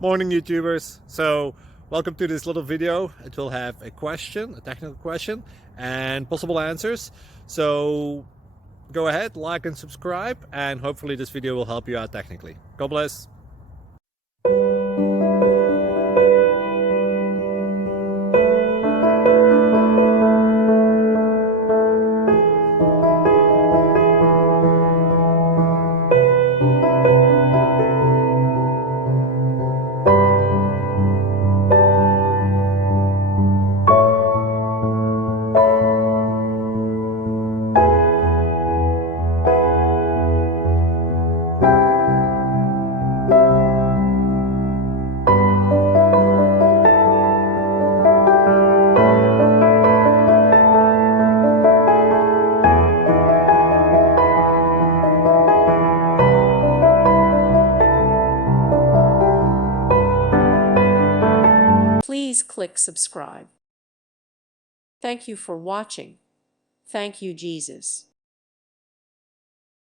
Morning YouTubers. So welcome to this little video. It will have a question, a technical question, and possible answers. So go ahead, like and subscribe, and hopefully this video will help you out technically. God bless. Please click subscribe. Thank you for watching. Thank you, Jesus.